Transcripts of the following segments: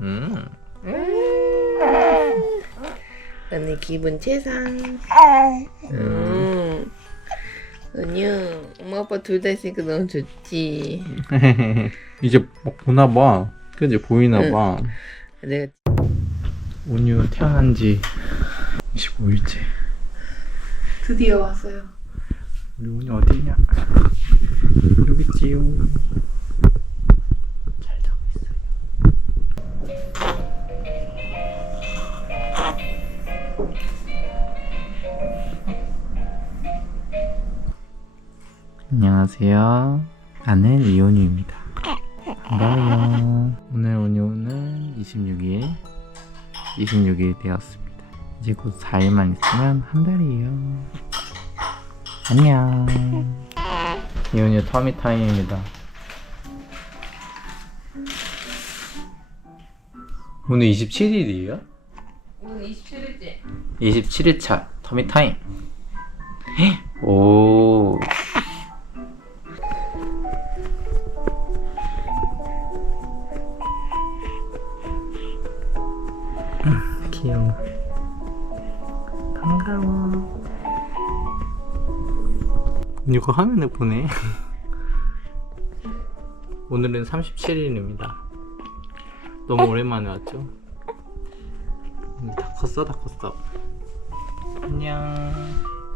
음. 언니 기분 최상. 음. 은유, 엄마 아빠 둘 다 있으니까 너무 좋지. 이제 막 보나 봐. 그지 보이나 응. 봐. 내가 온유 태어난 지 25일째. 드디어 왔어요. 우리 온유 어디냐? 여기 있지요. 안녕하세요. 나는 이온유입니다. 반가워요. 오늘 온유는 26일, 26일 되었습니다. 이제 곧 4일만 있으면 한 달이에요. 안녕. 이온유 터미 타임입니다. 오늘 27일이에요? 오늘 27일째. 27일 차 터미 타임. 오. 귀여워. 반가워. 이거 화면을 보네. 오늘은 37일입니다. 너무 오랜만에 왔죠? 음, 다 컸어, 다 컸어. 안녕.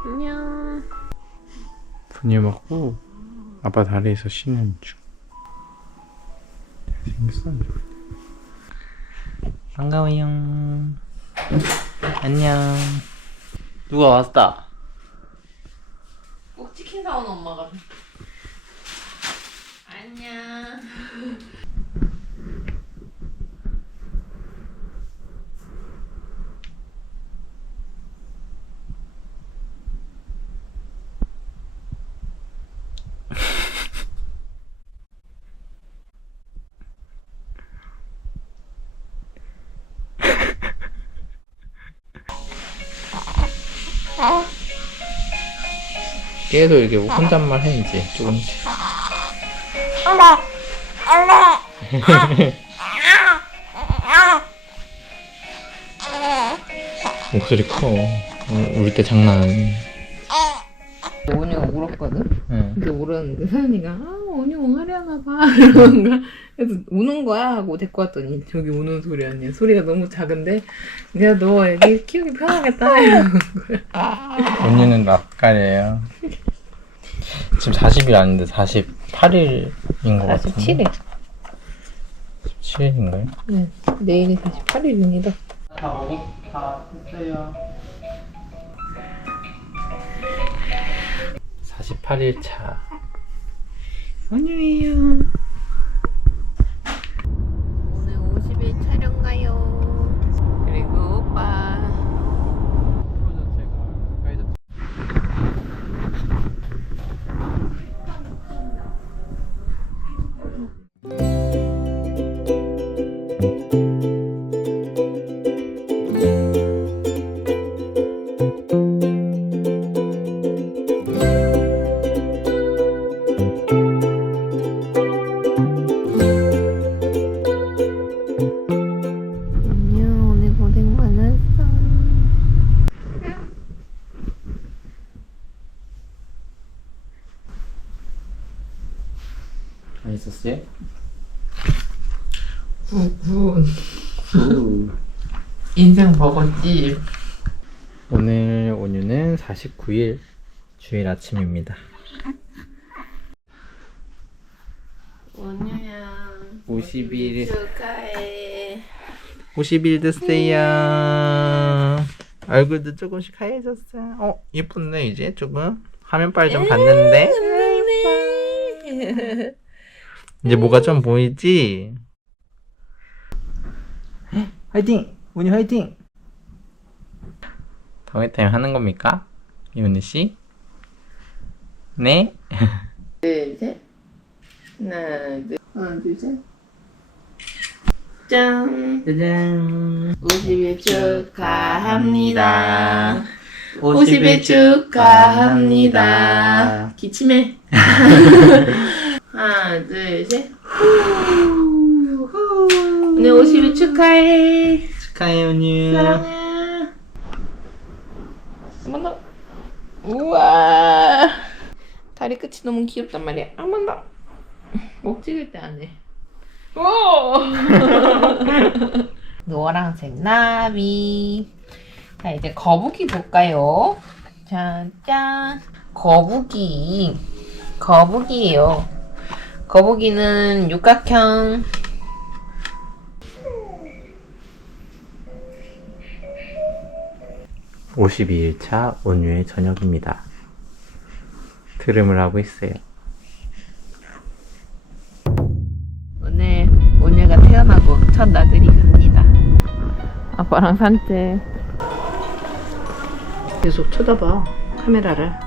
안녕. 분유 먹고 아빠 다리에서 쉬는 중. 잘생겼어. 반가워요. 안녕. 누가 왔다. 꼭 치킨 사온 엄마가. 계속 이렇게 혼잣말 해 이제 조금씩. 목소리 커. 울 때 장난 아니야. 오녀가 울었거든? 응. 근데 울었는데 서연이가 아 오녀 옹알이하나 봐 이러는 거야 그래서 우는 거야 하고 데리고 왔더니 저기 우는 소리 아니야 소리가 너무 작은데 내가 너 애기 키우기 편하겠다 이러는 거야 언니는 낯가려요. 지금 40일 아닌데 48일인 것 같은데. 47일 17일인가요? 네 내일이 48일입니다 다 먹, 다 했어요. 48일 차. 안녕해요 맛있었어요? 구군 인생 버거집 오늘 온유는 49일 주일 아침입니다. 원유야 50일 축하해 50일 됐어요. 얼굴도 조금씩 하얘졌어요. 어 예쁜데 이제 조금 화면빨 좀 봤는데 이제 뭐가 좀 보이지? 화이팅! 온유 화이팅! 더위타임 하는 겁니까? 이온우 씨? 네? 둘 셋 하나 둘 하나 둘 셋 짠 짜잔! 50일 축하합니다 50일 축하합니다 기침해 하나 둘셋 오늘 50일 축하해. 축하해 온유. 사랑해. 더. 우와. 다리 끝이 너무 귀엽단 말이야. 더. 목 찍을 때 안 해. 오! 노란색 나비. 자, 이제 거북이 볼까요? 자, 짠. 거북이. 거북이에요. 거북이는 육각형. 오 52일차 온유의 저녁입니다. 트름을 하고 있어요. 오늘 오늘가 태어나고 첫 나들이 갑니다. 아빠랑 산책. 계속 쳐다봐 카메라를.